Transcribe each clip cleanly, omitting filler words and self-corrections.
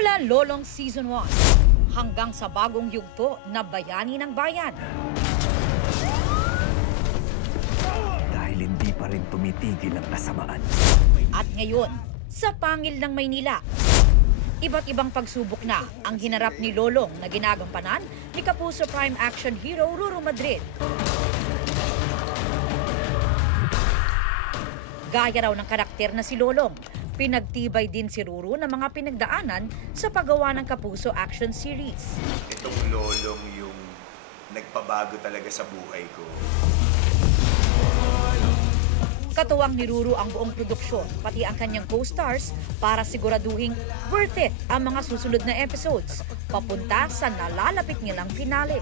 Mula Lolong Season 1 hanggang sa bagong yugto na Bayani ng Bayan. Dahil hindi pa rin tumitigil ang kasamaan. At ngayon, sa pangil ng Maynila, iba't ibang pagsubok na ang hinarap ni Lolong na ginagampanan ni Kapuso Prime Action Hero Ruru Madrid. Gaya raw ng karakter na si Lolong, pinagtibay din si Ruru ng mga pinagdaanan sa paggawa ng Kapuso Action Series. Itong Lolong yung nagpabago talaga sa buhay ko. Katuwang ni Ruru ang buong produksyon, pati ang kanyang co-stars para siguraduhing worth it ang mga susunod na episodes, papunta sa nalalapit nilang finale.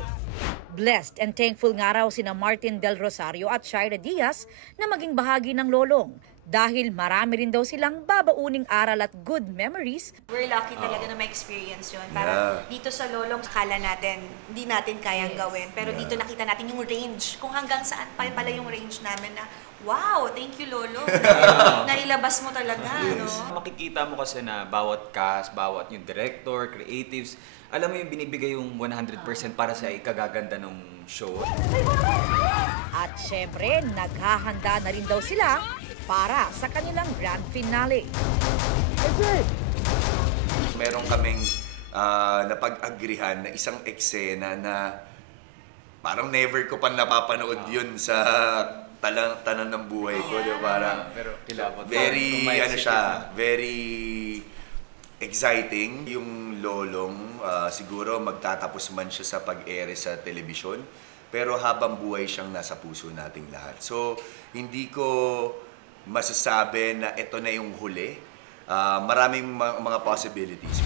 Blessed and thankful nga raw sina Martin Del Rosario at Shaira Diaz na maging bahagi ng Lolong dahil marami rin daw silang babauning aral at good memories. We're lucky talaga na ma-experience yun. Parang dito sa Lolong, akala natin, hindi natin kayang gawin. Pero dito nakita natin yung range, kung hanggang saan pa pala yung range namin na, wow, thank you Lolo. Nailabas mo talaga, no? Makikita mo kasi na bawat cast, bawat yung director, creatives, alam mo yung binibigay yung 100% para sa ikagaganda ng show. At syempre, naghahanda na rin daw sila para sa kanilang grand finale. Meron kaming napag-agrihan na isang eksena na parang never ko pa napapanood yun sa tanan ng buhay ko. Diba? Parang very, very exciting. Yung Lolong, siguro magtatapos man siya sa pag-ere sa telebisyon, pero habang buhay siyang nasa puso nating lahat. So, hindi ko masasabi na ito na yung huli. Maraming mga possibilities.